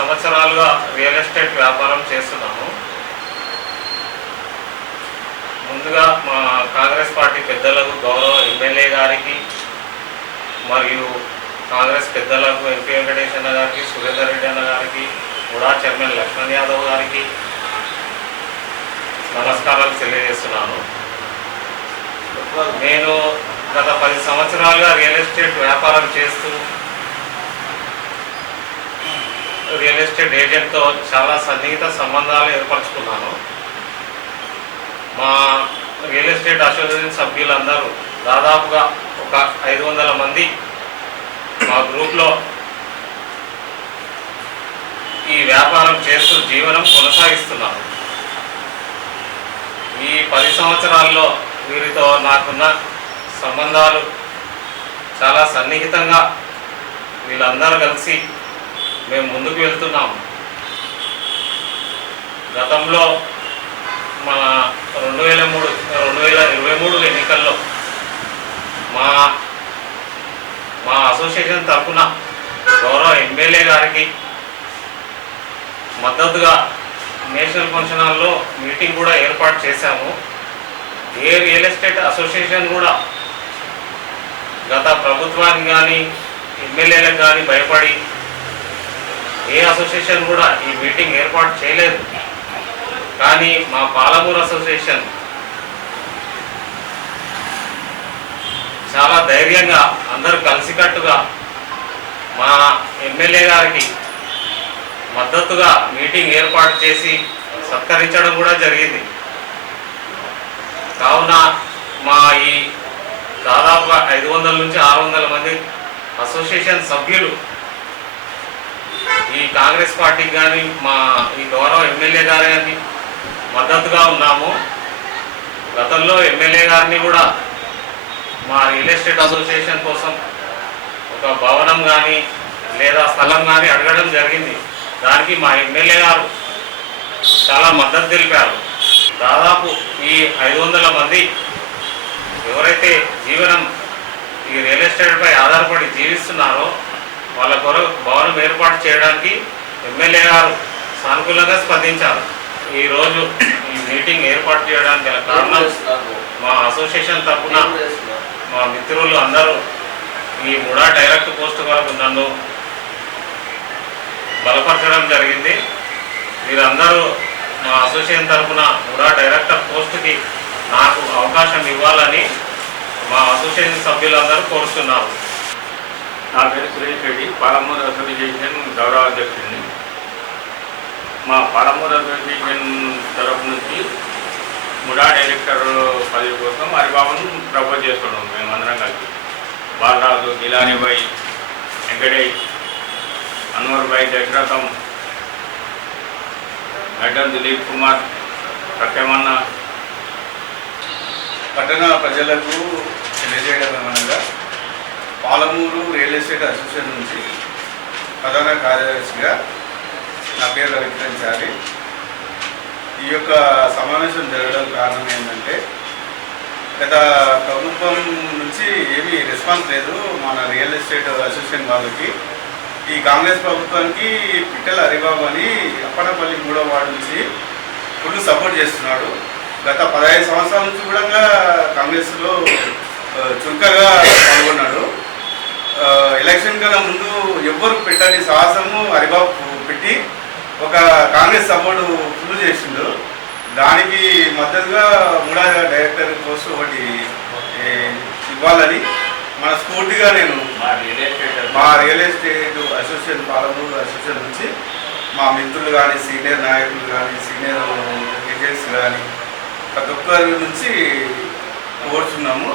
సంవత్సరాలుగా real estate వ్యాపారం చేస్తున్నాము. ముందుగా మా కాంగ్రెస్ పార్టీ పెద్దలకు గౌరవ ఎమ్మెల్యే గారికి మరియు కాంగ్రెస్ పెద్దలకు ఎంపీ వెంకటేష్ అన్న గారికి సురేందర్ రెడ్డి అన్న గారికి కూడా చైర్మన్ లక్ష్మణ్ యాదవ్ గారికి నమస్కారాలు తెలియజేస్తున్నాను. నేను గత పది సంవత్సరాలుగా రియల్ ఎస్టేట్ వ్యాపారం చేస్తూ రియల్ ఎస్టేట్ ఏజెంట్తో చాలా సన్నిహిత సంబంధాలు ఏర్పరచుకున్నాను. మా రియల్ ఎస్టేట్ అసోసియేషన్ సభ్యులందరూ దాదాపుగా ఒక ఐదు వందల మంది మా గ్రూప్లో ఈ వ్యాపారం చేస్తూ జీవనం కొనసాగిస్తున్నారు. ఈ పది సంవత్సరాల్లో వీరితో నాకున్న సంబంధాలు చాలా సన్నిహితంగా వీళ్ళందరూ కలిసి మేము ముందుకు వెళ్తున్నాము. గతంలో మన రెండు వేల మూడు రెండు వేల ఇరవై మూడు ఎన్నికల్లో మా మా అసోసియేషన్ తరఫున గౌరవ ఎమ్మెల్యే గారికి మద్దతుగా నేషనల్ ఫంక్షన్ హాల్లో మీటింగ్ కూడా ఏర్పాటు చేశాము. ఏ రియల్ ఎస్టేట్ అసోసియేషన్ కూడా గత ప్రభుత్వానికి కానీ ఎమ్మెల్యేలకు కానీ భయపడి ఏ అసోసియేషన్ కూడా ఈ మీటింగ్ ఏర్పాటు చేయలేదు. కానీ మా పాలమూరు అసోసియేషన్ చాలా ధైర్యంగా అందరూ కలిసికట్టుగా మా ఎమ్మెల్యే గారికి మద్దతుగా మీటింగ్ ఏర్పాటు చేసి సత్కరించడం కూడా జరిగింది. కావున మా ఈ దాదాపుగా ఐదు వందల నుంచి ఆరు వందల మంది అసోసియేషన్ సభ్యులు ఈ కాంగ్రెస్ పార్టీకి కానీ మా ఈ గౌరవ ఎమ్మెల్యే గారు కానీ మద్దతుగా ఉన్నాము. గతంలో ఎమ్మెల్యే గారిని కూడా మా రియల్ ఎస్టేట్ అసోసియేషన్ కోసం ఒక భవనం కానీ లేదా స్థలం కానీ అడగడం జరిగింది. దానికి మా ఎమ్మెల్యే గారు చాలా మద్దతు తెలిపారు. దాదాపు ఈ ఐదు వందల మంది ఎవరైతే జీవనం ఈ రియల్ ఎస్టేట్పై ఆధారపడి జీవిస్తున్నారో వాళ్ళ కొరకు భవనం ఏర్పాటు చేయడానికి ఎమ్మెల్యే గారు సానుకూలంగా స్పందించారు. ఈరోజు ఈ మీటింగ్ ఏర్పాటు చేయడానికి గల కారణం మా అసోసియేషన్ తరఫున మా మిత్రులు అందరూ ఈ ముడా డైరెక్ట్ పోస్ట్ కొరకు నన్ను బలపరచడం జరిగింది. మీరందరూ మా అసోసియేషన్ తరఫున ముడా డైరెక్టర్ పోస్ట్కి నాకు అవకాశం ఇవ్వాలని మా అసోసియేషన్ సభ్యులందరూ కోరుతున్నారు. నా పేరు సురేష్ రెడ్డి పాలమూరు అసోసియేషన్ గౌరవ అధ్యక్షుడిని. మా పాలమూరు అసోసియేషన్ తరఫు నుంచి ముడా డైరెక్టర్ పదవి కోసం హరిబాబును ప్రపోజ్ చేసుకున్నాం మేమందరం కలిసి బాలరాజు గిలానిబాయి వెంకటేష్ అన్వర్బాయి దశరథం గడ్డం దిలీప్ కుమార్ సత్యమన్న. పట్టణ ప్రజలకు తెలియజేయడం ఏమనగా పాలమూరు రియల్ ఎస్టేట్ అసోసియేషన్ నుంచి ప్రధాన కార్యదర్శిగా నా పేరు రవికరించాలి ఈ యొక్క సమావేశం జరగడం కారణం ఏంటంటే గత ప్రభుత్వం నుంచి ఏమీ రెస్పాన్స్ లేదు మన రియల్ ఎస్టేట్ అసోసియేషన్ వాళ్ళకి. ఈ కాంగ్రెస్ ప్రభుత్వానికి పిట్టల హరిబాబు అని అప్పనపల్లి మూడో వార్డు నుంచి ఫుల్ సపోర్ట్ చేస్తున్నాడు. గత పదహైదు సంవత్సరాల నుంచి కూడా కాంగ్రెస్లో ఎవ్వరు పెట్టని సాహసము హరిబాబు పెట్టి ఒక కాంగ్రెస్ సపోర్టు ఫుల్ చేసిండు. దానికి మద్దతుగా మూడా డైరెక్టర్ పోస్ట్ ఒకటి ఇవ్వాలని మన స్ఫూర్తిగా నేను మా రియల్ ఎస్టేట్ మా real estate association Palamuru association నుంచి మా మిత్రులు కానీ సీనియర్ నాయకులు కానీ సీనియర్ ఏజెంట్స్ కానీ ప్రతి ఒక్కరి నుంచి కోరుచున్నాము.